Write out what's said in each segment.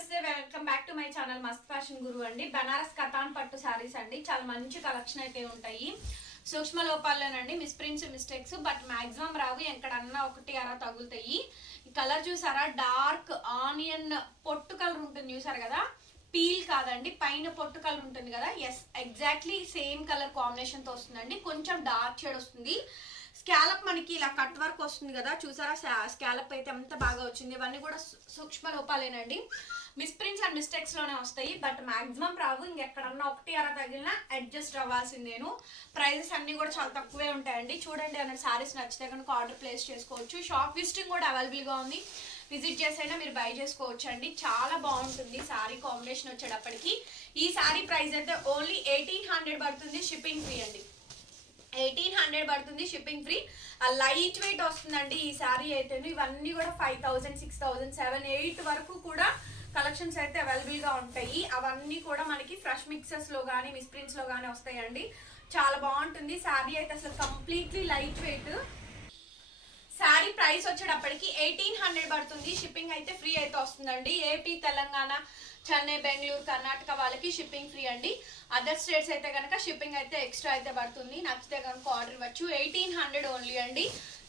నమస్తే welcome back to my channel మస్త్ fashion గురు అండి. బనారస్ కతాన్ పట్టు సారీస్ అండి. చాలా మంచి కలెక్షన్ అయితే ఉంటాయి. సూక్ష్మ లోపాలేనండి, మిస్ప్రింట్స్ మిస్టేక్స్ బట్ మాక్సిమం రావు, ఎక్కడన్నా ఒకటి అలా తగులుతాయి. ఈ కలర్ చూసారా, డార్క్ ఆనియన్ పొట్టు కలర్ ఉంటుంది చూసారు కదా, పీల్ కాదండి, పైన పొట్టు కలర్ ఉంటుంది కదా, yes exactly same colour combination తో వస్తుందండి. కొంచెం డార్క్ షేడ్ వస్తుంది. స్కాలప్ మనకి ఇలా కట్ వర్క్ వస్తుంది కదా, చూసారా స్కాలప్ అయితే ఎంత బాగా వచ్చింది. ఇవన్నీ కూడా సూక్ష్మ లోపాలేనండి, మిస్ప్రింట్స్ అండ్ మిస్టేక్స్ లోనే వస్తాయి బట్ మాక్సిమం రావు. ఇంకెక్కడన్నా ఒకటి అలా తగిలినా అడ్జస్ట్ అవ్వాల్సిందేను. ప్రైజెస్ అన్ని కూడా చాలా తక్కువే ఉంటాయండి. చూడండి, అన్నట్టు సారీస్ నచ్చితే కనుక ఆర్డర్ ప్లేస్ చేసుకోవచ్చు. షాప్ విజిటింగ్ కూడా అవైలబుల్ గా ఉంది, విజిట్ చేసైనా మీరు బై చేసుకోవచ్చు అండి. చాలా బాగుంటుంది సారీ కాంబినేషన్ వచ్చేటప్పటికి. ఈ సారీ ప్రైస్ అయితే ఓన్లీ 1800 పడుతుంది, షిప్పింగ్ ఫ్రీ అండి. 1800 పడుతుంది, షిప్పింగ్ ఫ్రీ. లైట్ వెయిట్ వస్తుందండి ఈ సారీ అయితే. ఇవన్నీ కూడా 5000, 6000, 7, 8 వరకు కూడా కలెక్షన్స్ అయితే అవైలబుల్ గా ఉంటాయి. అవన్నీ కూడా మనకి ఫ్రెష్ మిక్సెస్ లో కానీ మిస్ప్రింట్స్ లో కానీ వస్తాయండి. చాలా బాగుంటుంది సారీ అయితే, అసలు completely light weight. Sari price వచ్చేటప్పటికి 1800 పడుతుంది, షిప్పింగ్ అయితే ఫ్రీ అయితే వస్తుందండి. ఏపీ, తెలంగాణ, చెన్నై, బెంగళూరు, కర్ణాటక వాళ్ళకి షిప్పింగ్ ఫ్రీ అండి. అదర్ స్టేట్స్ అయితే కనుక షిప్పింగ్ అయితే ఎక్స్ట్రా అయితే పడుతుంది. నచ్చితే కనుక ఆర్డర్ ఇవ్వచ్చు. 1800 ఓన్లీ అండి.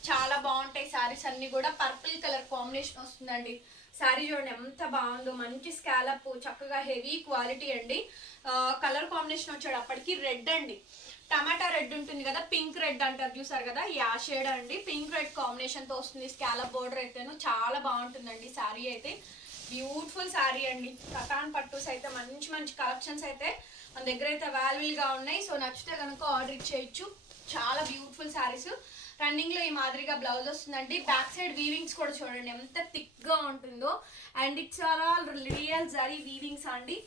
చాలా బాగుంటాయి శారీస్ అన్ని కూడా. పర్పుల్ కలర్ కాంబినేషన్ వస్తుందండి. శారీ చూడండి ఎంత బాగుందో, మంచి స్కాలప్, చక్కగా హెవీ క్వాలిటీ అండి. కలర్ కాంబినేషన్ వచ్చేటప్పటికి రెడ్ అండి, టమాటా రెడ్ ఉంటుంది కదా, పింక్ రెడ్ అంటారు చూసారు కదా, యా షేడ్ అండి. పింక్ రెడ్ కాంబినేషన్ తో వస్తుంది. స్కాలప్ బోర్డర్ అయితేను చాలా బాగుంటుందండి సారీ అయితే. బ్యూటిఫుల్ సారీ అండి. కతాన్ పట్టుస్ అయితే మంచి మంచి కలెక్షన్స్ అయితే మన దగ్గర అయితే అవైలబుల్ గా ఉన్నాయి. సో నచ్చితే కనుక ఆర్డర్ ఇచ్చేయచ్చు. చాలా బ్యూటిఫుల్ సారీస్. రన్నింగ్ లో ఈ మాదిరిగా బ్లౌజ్ వస్తుందండి. బ్యాక్ సైడ్ వీవింగ్స్ కూడా చూడండి ఎంత థిక్ గా ఉంటుందో. And it's all real zari weavings అండి.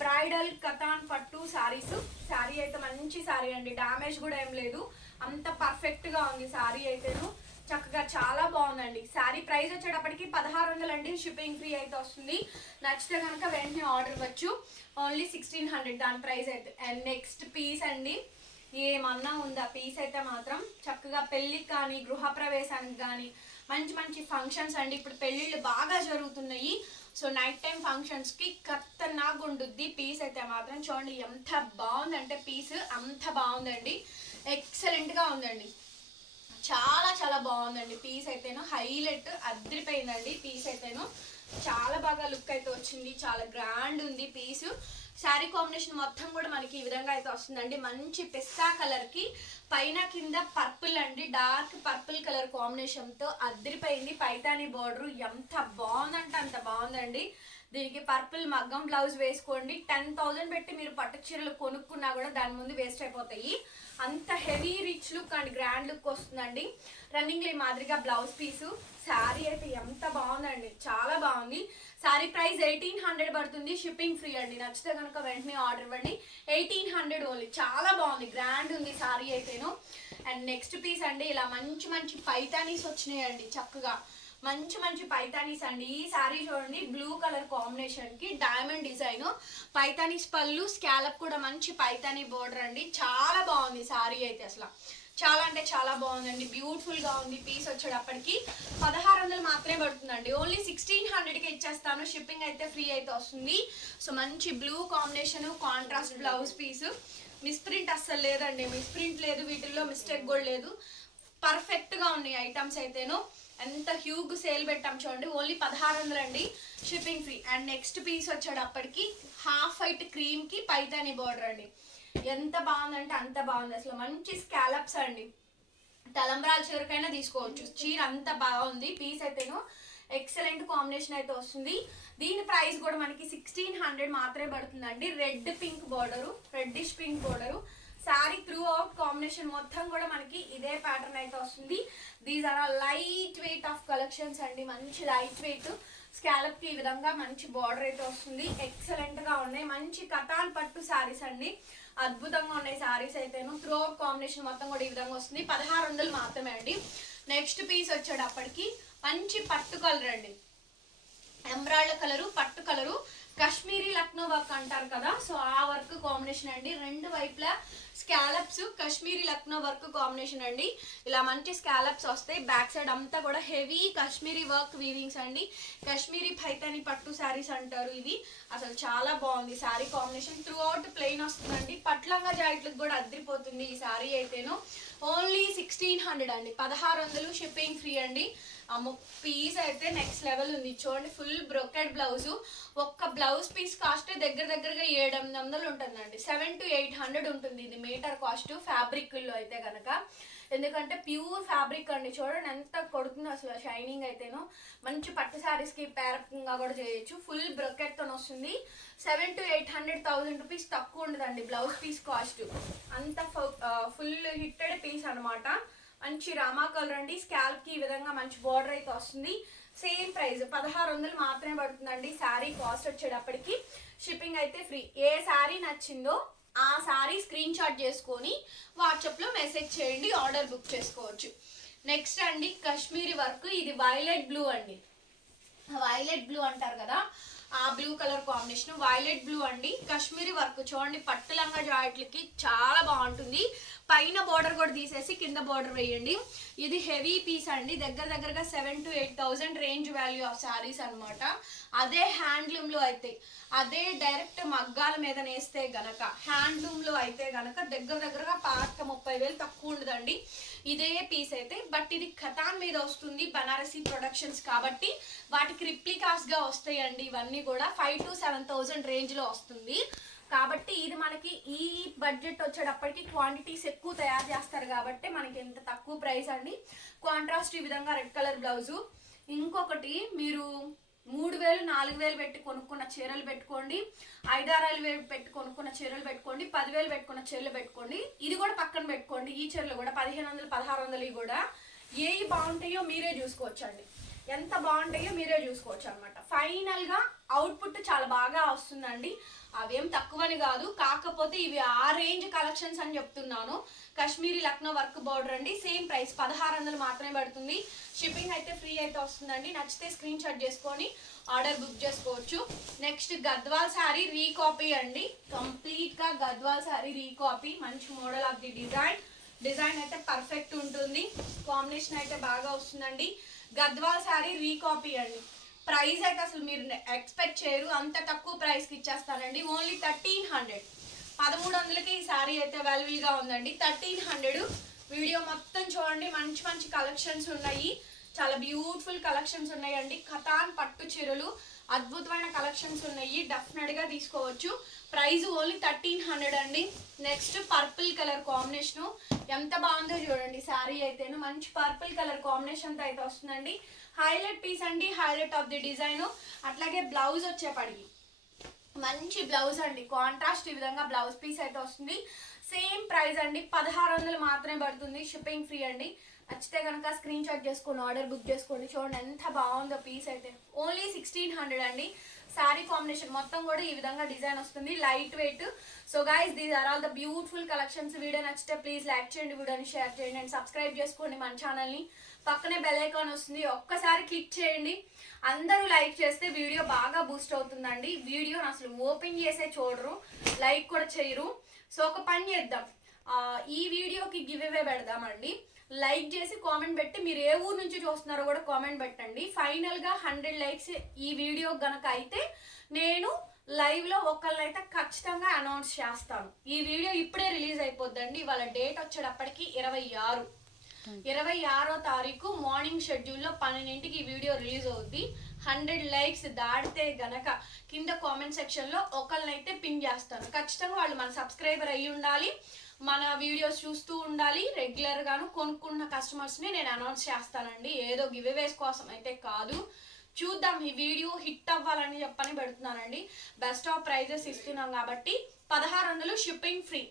బ్రైడల్ కతాన్ పట్టు సారీస్. సారీ అయితే మంచి సారీ అండి, డామేజ్ కూడా ఏం లేదు, అంత పర్ఫెక్ట్ గా ఉంది సారీ అయితేను. చక్కగా చాలా బాగుందండి. శారీ ప్రైస్ వచ్చేటప్పటికి 1600 అండి, షిప్పింగ్ ఫ్రీ అయితే వస్తుంది. నచ్చితే కనుక వెంటనే ఆర్డర్ ఇవ్వచ్చు. ఓన్లీ 1600 దాని ప్రైస్ అయితే. అండ్ నెక్స్ట్ పీస్ అండి, ఏమన్నా ఉందా పీస్ అయితే మాత్రం. చక్కగా పెళ్ళికి కానీ గృహప్రవేశానికి కానీ మంచి మంచి ఫంక్షన్స్ అండి. ఇప్పుడు పెళ్ళిళ్ళు బాగా జరుగుతున్నాయి. సో నైట్ టైం ఫంక్షన్స్ కి ఖతర్నాక్ ఉండుద్ది పీస్ అయితే మాత్రం. చూడండి ఎంత బాగుందంటే పీస్ అంత బాగుందండి, ఎక్సలెంట్ గా ఉందండి. చాలా చాలా బాగుందండి పీస్ అయితేను. హైలైట్ అదిరిపోయిందండి పీస్ అయితేను. చాలా బాగా లుక్ అయితే వచ్చింది, చాలా గ్రాండ్ ఉంది పీస్. శారీ కాంబినేషన్ మొత్తం కూడా మనకి ఈ విధంగా అయితే వస్తుందండి. మంచి పిస్తా కలర్ కి పైన కింద పర్పుల్ అండి, డార్క్ పర్పుల్ కలర్ కాంబినేషన్ తో అదిరిపోయింది. పైతాని బోర్డర్ ఎంత బాగుందంటే అంత బాగుందండి. దీనికి పర్పుల్ మగ్గం బ్లౌజ్ వేసుకోండి. 10,000 పెట్టి మీరు పట్టు చీరలు కొనుక్కున్నా కూడా దాని ముందు వేస్ట్ అయిపోతాయి. అంత heavy rich look and grand look వస్తుందండి. రన్నింగ్ ఈ మాదిరిగా బ్లౌజ్ పీసు. శారీ అయితే ఎంత బాగుందండి, చాలా బాగుంది. శారీ ప్రైస్ 1800 పడుతుంది, షిప్పింగ్ ఫ్రీ అండి. నచ్చితే కనుక వెంటనే ఆర్డర్ ఇవ్వండి. 1800 ఓన్లీ. చాలా బాగుంది, గ్రాండ్ ఉంది శారీ అయితేను. అండ్ నెక్స్ట్ పీస్ అండి, ఇలా మంచి మంచి పైతానీస్ వచ్చినాయండి. చక్కగా మంచి మంచి పైతానీస్ అండి. ఈ శారీ చూడండి, బ్లూ కలర్ కాంబినేషన్ కి డైమండ్ డిజైన్, పైతానీస్ పళ్ళు, స్కాలప్ కూడా మంచి పైతానీ బోర్డర్ అండి. చాలా బాగుంది శారీ అయితే, అసలు చాలా అంటే చాలా బాగుందండి. బ్యూటిఫుల్ గా ఉంది. పీస్ వచ్చేటప్పటికి 1600 మాత్రమే పడుతుందండి. ఓన్లీ 1600కి ఇచ్చేస్తాను, షిప్పింగ్ అయితే ఫ్రీ అయితే వస్తుంది. సో మంచి blue combination, contrast blouse piece. Misprint అస్సలు లేదండి, మిస్ప్రింట్ లేదు, వీటిల్లో మిస్టేక్ కూడా లేదు. పర్ఫెక్ట్ గా ఉన్నాయి ఐటమ్స్ అయితేను. ఎంత హ్యూగ్ సేల్ పెట్టాం చూడండి. ఓన్లీ 1600 అండి, shipping free. And next piece వచ్చేటప్పటికి హాఫ్ వైట్ క్రీమ్ కి పైతాని బోర్డర్ అండి. ఎంత బాగుందంటే అంత బాగుంది. అసలు మంచి స్కాలప్స్ అండి, తలంబ్రాల చీరకైనా తీసుకోవచ్చు. చీర అంత బాగుంది. పీస్ అయితేను ఎక్సలెంట్ కాంబినేషన్ అయితే వస్తుంది. దీని ప్రైస్ కూడా మనకి 1600 మాత్రమే పడుతుందండి. Red pink border, reddish pink border. Sari throughout combination మొత్తం కూడా మనకి ఇదే ప్యాటర్న్ అయితే వస్తుంది. These are light weight of collections అండి, మంచి లైట్ వెయిట్. స్కాలప్ కి ఈ విధంగా మంచి బార్డర్ అయితే వస్తుంది. ఎక్సలెంట్ గా ఉన్నాయి. మంచి కతాన్ పట్టు శారీస్ అండి, అద్భుతంగా ఉన్నాయి శారీస్ అయితేను. త్రూ అవుట్ కాంబినేషన్ మొత్తం కూడా ఈ విధంగా వస్తుంది. 1600 మాత్రమే అండి. నెక్స్ట్ పీస్ వచ్చేటప్పటికి మంచి పట్టు కలర్ అండి, ఎమరాల్డ్ కలరు, పట్టు కలరు. కాశ్మీరీ లక్నో వర్క్ అంటారు కదా, సో ఆ వర్క్ కాంబినేషన్ అండి. రెండు వైపులా scallops Kashmiri Lucknow work combination అండి. ఇలా మంచి స్కాలప్స్ వస్తాయి. బ్యాక్ సైడ్ అంతా కూడా హెవీ కాశ్మీరీ వర్క్ వీవింగ్స్ అండి. కాశ్మీరీ పైతాని పట్టు శారీస్ అంటారు ఇవి. అసలు చాలా బాగుంది sari combination. Through out plain వస్తుందండి. పట్లంగా జాకెట్లకు కూడా అద్దరిపోతుంది ఈ శారీ అయితేను. ఓన్లీ 1600 అండి, 1600 షిప్పింగ్ ఫ్రీ అండి. పీస్ అయితే నెక్స్ట్ లెవెల్ ఉంది. చూడండి ఫుల్ బ్రోకెడ్ బ్లౌజ్. ఒక్క బ్లౌజ్ పీస్ కాస్ట్ దగ్గరగా 700-800 ఉంటుందండి. 700 to 800 ఉంటుంది ఇది మీటర్ కాస్ట్ ఫ్యాబ్రిక్ లో అయితే కనుక. ఎందుకంటే ప్యూర్ ఫ్యాబ్రిక్ అండి. చూడండి ఎంత కొడుతుంది అసలు షైనింగ్ అయితేను. మంచి పట్టు శారీస్ కి పేరకంగా కూడా చేయొచ్చు. ఫుల్ బ్రొకెట్ తో వస్తుంది. 700 to 800 రూపీస్ తక్కువ ఉండదండి బ్లౌజ్ పీస్ కాస్ట్. అంత ఫుల్ హిట్టెడ్ పీస్ అనమాట. మంచి రామా కలర్ అండి. స్కాల్ప్ కి ఈ విధంగా మంచి బోర్డర్ అయితే వస్తుంది. సేమ్ ప్రైస్ 1600 మాత్రమే పడుతుందండి. శారీ కాస్ట్ వచ్చేటప్పటికి షిప్పింగ్ అయితే ఫ్రీ. ఏ శారీ నచ్చిందో ఆ శారీ స్క్రీన్ షాట్ చేసుకొని వాట్సాప్లో మెసేజ్ చేయండి, ఆర్డర్ బుక్ చేసుకోవచ్చు. నెక్స్ట్ అండి కాశ్మీరీ వర్క్. ఇది వైలెట్ బ్లూ అండి. వైలెట్ బ్లూ అంటారు కదా, ఆ blue colour combination violet blue అండి. కాశ్మీరీ వర్క్ చూడండి పట్టు లంగా జాకెట్లకి చాలా బాగుంటుంది. పైన బోర్డర్ కూడా తీసేసి కింద బోర్డర్ వేయండి. ఇది హెవీ పీస్ అండి. దగ్గరగా 7,000 to 8,000 range value of saris అనమాట. అదే హ్యాండ్లూమ్ లో అయితే, అదే డైరెక్ట్ మగ్గాల మీద నేస్తే గనక హ్యాండ్లూమ్ లో అయితే గనక దగ్గరగా 30,000 తక్కువ ఉండదండి ఇదే పీస్ అయితే. బట్ ఇది ఖతాన్ మీద వస్తుంది, బనారసి ప్రొడక్షన్స్ కాబట్టి వాటికి రిప్లికాస్ గా వస్తాయండి. ఇవన్నీ కూడా 5,000 to 7,000 రేంజ్ లో వస్తుంది. కాబట్టి ఇది మనకి ఈ బడ్జెట్ వచ్చేటప్పటికి క్వాంటిటీస్ ఎక్కువ తయారు చేస్తారు కాబట్టి మనకి ఎంత తక్కువ ప్రైస్ అండి. కాంట్రాస్ట్ ఈ విధంగా రెడ్ కలర్ బ్లౌజు. ఇంకొకటి మీరు 3,000 4,000 పెట్టి కొనుక్కున్న చీరలు పెట్టుకోండి, 5,000-6,000 పెట్టి కొనుక్కున్న చీరలు పెట్టుకోండి, 10,000 పెట్టుకున్న చీరలు పెట్టుకోండి. ఇది కూడా పక్కన పెట్టుకోండి. ఈ చీరలు కూడా 1,500 1,600 కూడా ఏవి బాగుంటాయో మీరే చూసుకోవచ్చండి. ఎంత బాగుంటాయో మీరే చూసుకోవచ్చు అనమాట. ఫైనల్ గా అవుట్పుట్ చాలా బాగా వస్తుందండి. అవేం తక్కువని కాదు, కాకపోతే ఇవి ఆ రేంజ్ కలెక్షన్స్ అని చెప్తున్నాను. కాశ్మీరీ లక్నో వర్క్ బోర్డర్ అండి. సేమ్ ప్రైస్ 1600 మాత్రమే పడుతుంది. షిప్పింగ్ అయితే ఫ్రీ అయితే వస్తుందండి. నచ్చితే స్క్రీన్ షాట్ చేసుకొని ఆర్డర్ బుక్ చేసుకోవచ్చు. నెక్స్ట్ గద్వాల్ శారీ రీకాపీ అండి. కంప్లీట్ గా గద్వాల్ శారీ రీకాపీ. మంచి మోడల్ ఆఫ్ ది డిజైన్ అయితే పర్ఫెక్ట్ ఉంటుంది. కాంబినేషన్ అయితే బాగా వస్తుందండి. గద్వాల్ శారీ రీకాపీ అండి. ప్రైస్ అయితే అసలు మీరు ఎక్స్పెక్ట్ చేయరు, అంత తక్కువ ప్రైస్ కి ఇచ్చేస్తానండి. ఓన్లీ 1300, 1300కి ఈ శారీ అయితే అవైలబుల్ గా ఉందండి. 1300. వీడియో మొత్తం చూడండి. మంచి కలెక్షన్స్ ఉన్నాయి. చాలా బ్యూటిఫుల్ కలెక్షన్స్ ఉన్నాయండి. ఖతాన్ పట్టు చీరలు అద్భుతమైన కలెక్షన్స్ ఉన్నాయి. డెఫినెట్ గా తీసుకోవచ్చు. ప్రైస్ ఓన్లీ 1300 అండి. నెక్స్ట్ పర్పుల్ కలర్ కాంబినేషన్ ఎంత బాగుందో చూడండి. శారీ అయితేను మంచి పర్పుల్ కలర్ కాంబినేషన్ తో అయితే వస్తుందండి. హైలైట్ పీస్ అండి, హైలైట్ ఆఫ్ ది డిజైన్. అట్లాగే బ్లౌజ్ వచ్చేపడికి మంచి బ్లౌజ్ అండి. కాంట్రాస్ట్ ఈ విధంగా బ్లౌజ్ పీస్ అయితే వస్తుంది. సేమ్ ప్రైస్ అండి, 1600 మాత్రమే పడుతుంది. షిప్పింగ్ ఫ్రీ అండి. నచ్చితే కనుక స్క్రీన్ షాట్ చేసుకొని ఆర్డర్ బుక్ చేసుకోండి. చూడండి ఎంత బాగుందో పీస్ అయితే. ఓన్లీ 1600 అండి. శారీ కాంబినేషన్ మొత్తం కూడా ఈ విధంగా డిజైన్ వస్తుంది, light weight. So guys, these are all the beautiful collections. Video నచ్చితే ప్లీజ్ లైక్ చేయండి, వీడియోని షేర్ చేయండి అండ్ సబ్స్క్రైబ్ చేసుకోండి మన ఛానల్ని. పక్కనే బెల్ ఐకాన్ వస్తుంది, ఒక్కసారి క్లిక్ చేయండి. అందరూ లైక్ చేస్తే వీడియో బాగా బూస్ట్ అవుతుందండి. వీడియోని అసలు ఓపెన్ చేసే చూడరు, లైక్ కూడా చేయరు. సో ఒక పని చేద్దాం, ఈ వీడియోకి గివ్ అవే పెడదామండి. లైక్ చేసి కామెంట్ పెట్టి మీరు ఏ ఊరు నుంచి చూస్తున్నారో కూడా కామెంట్ పెట్టండి. ఫైనల్ గా 100 లైక్స్ ఈ వీడియో గనక అయితే నేను లైవ్ లో ఒకళ్ళైతే ఖచ్చితంగా అనౌన్స్ చేస్తాను. ఈ వీడియో ఇప్పుడే రిలీజ్ అయిపోద్దండి. ఇవాళ డేట్ వచ్చేటప్పటికి 26వ తారీఖు మార్నింగ్ షెడ్యూల్లో 12ంటికి ఈ వీడియో రిలీజ్ అవుద్ది. 100 లైక్స్ దాటితే గనక కింద కామెంట్ సెక్షన్ లో ఒకళ్ళనైతే పిన్ చేస్తాను. ఖచ్చితంగా వాళ్ళు మన సబ్స్క్రైబర్ అయ్యి ఉండాలి, మన వీడియోస్ చూస్తూ ఉండాలి. రెగ్యులర్ గాను కొనుక్కున్న కస్టమర్స్ ని నేను అనౌన్స్ చేస్తానండి. ఏదో గివ్ అవేస్ కోసం అయితే కాదు. చూద్దాం, ఈ వీడియో హిట్ అవ్వాలని చెప్పని పెడుతున్నానండి. బెస్ట్ ఆఫ్ ప్రైజెస్ ఇస్తున్నాం కాబట్టి 1600 షిప్పింగ్ ఫ్రీ.